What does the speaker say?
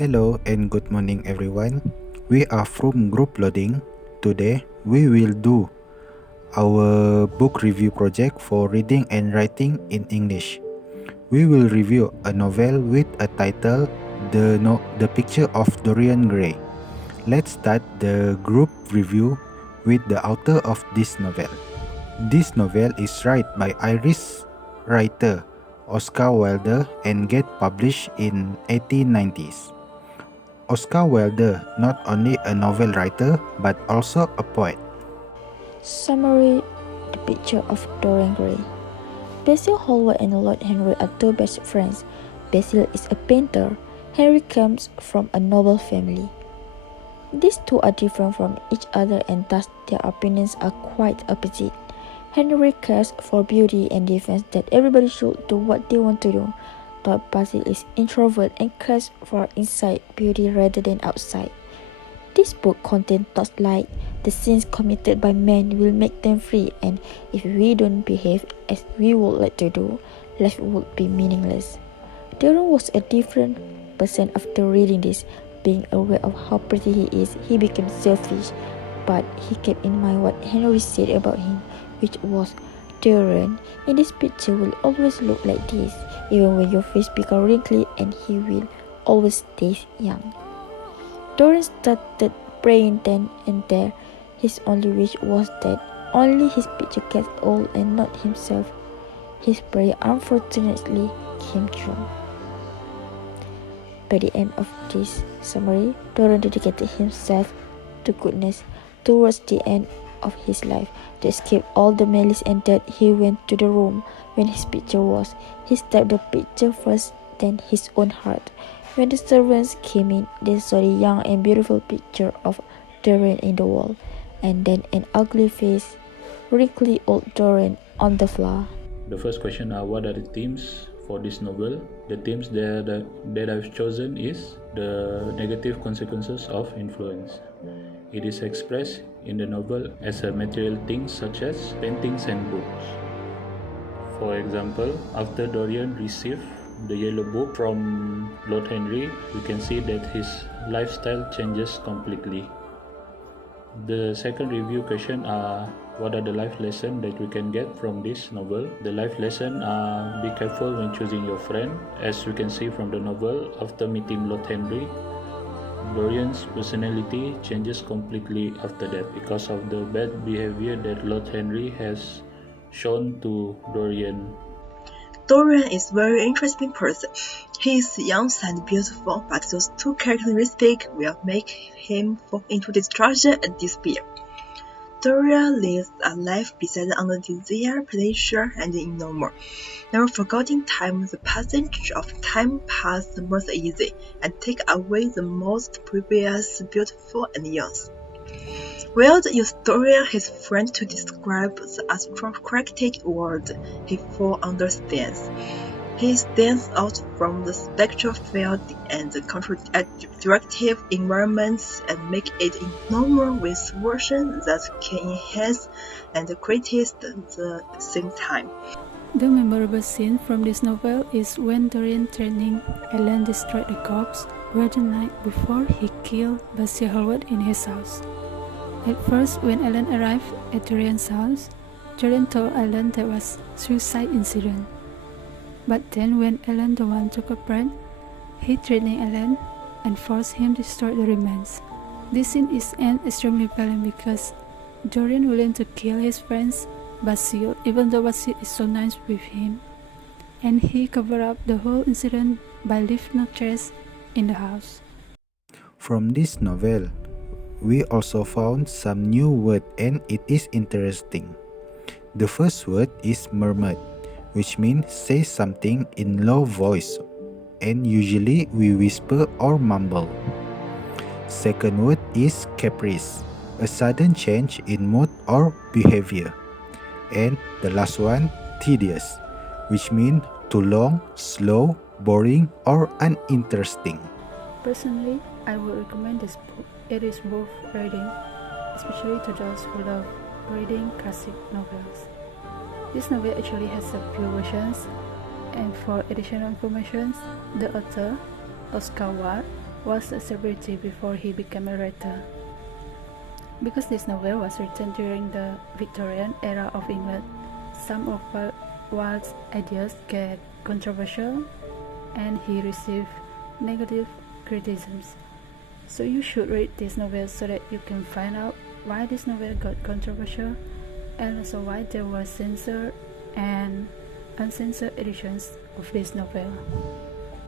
Hello and good morning everyone. We are from Group Loading. Today we will do our book review project for reading and writing in English. We will review a novel with a title The Picture of Dorian Gray. Let's start the group review with the author of this novel. This novel is written by Irish writer Oscar Wilde and get published in 1890s. Oscar Wilde not only a novel writer but also a poet. Summary: The Picture of Dorian Gray. Basil Hallward and Lord Henry are two best friends. Basil is a painter. Henry comes from a noble family. These two are different from each other and thus their opinions are quite opposite. Henry cares for beauty and defends that everybody should do what they want to do, but Basil is introvert and cares for inside beauty rather than outside. This book contains thoughts like the sins committed by men will make them free, and if we don't behave as we would like to do, life would be meaningless. Dorian was a different person after reading this. Being aware of how pretty he is, he became selfish, but he kept in mind what Henry said about him, which was, Dorian, in this picture will always look like this, even when your face becomes wrinkly, and he will always stay young. Dorian started praying then and there. His only wish was that only his picture gets old and not himself. His prayer unfortunately came true. By the end of this summary, Dorian dedicated himself to goodness. Towards the end of his life, to escape all the malice and death, he went to the room when his picture was. He stabbed the picture first, then his own heart. When the servants came in, they saw the young and beautiful picture of Dorian in the wall, and then an ugly face, wrinkly old Dorian on the floor. The first question are what are the themes for this novel? The themes that I've chosen is the negative consequences of influence. It is expressed in the novel as a material thing such as paintings and books. For example, after Dorian received the yellow book from Lord Henry, we can see that his lifestyle changes completely. The second review question are what are the life lessons that we can get from this novel? The life lesson are be careful when choosing your friend. As we can see from the novel, after meeting Lord Henry, Dorian's personality changes completely after that because of the bad behavior that Lord Henry has shown to Dorian. Dorian is a very interesting person. He is young and beautiful, but those two characteristics will make him fall into destruction and despair. Dorian lives a life based on the desire, pleasure, and enormous. Never forgetting time, the passage of time passed the most easy, and take away the most previous beautiful and young. Wilde used Dorian, his friend, to describe the aristocratic world he fully understands. He stands out from the spectral field and the contradictive environments and make it enormous with versions that can enhance and criticize at the same time. The memorable scene from this novel is when Dorian threatening Ellen destroyed the corpse where the night before he killed Basil Hallward in his house. At first, when Ellen arrived at Dorian's house, Dorian told Ellen there was suicide incident. But then when Ellen the one took a breath, he threatened Ellen and forced him to destroy the remains. This scene is extremely violent because Dorian willing to kill his friends Basil, even though Basil is so nice with him, and he covered up the whole incident by leaving no trace in the house. From this novel, we also found some new word and it is interesting. The first word is murmured, which means say something in low voice, and usually we whisper or mumble. Second word is caprice, a sudden change in mood or behavior. And the last one, tedious, which means too long, slow, boring, or uninteresting. Personally, I would recommend this book. It is worth reading, especially to those who love reading classic novels. This novel actually has a few versions, and for additional information, the author, Oscar Wilde, was a celebrity before he became a writer. Because this novel was written during the Victorian era of England, some of Wilde's ideas get controversial and he received negative criticisms. So you should read this novel so that you can find out why this novel got controversial and also why there were censored and uncensored editions of this novel.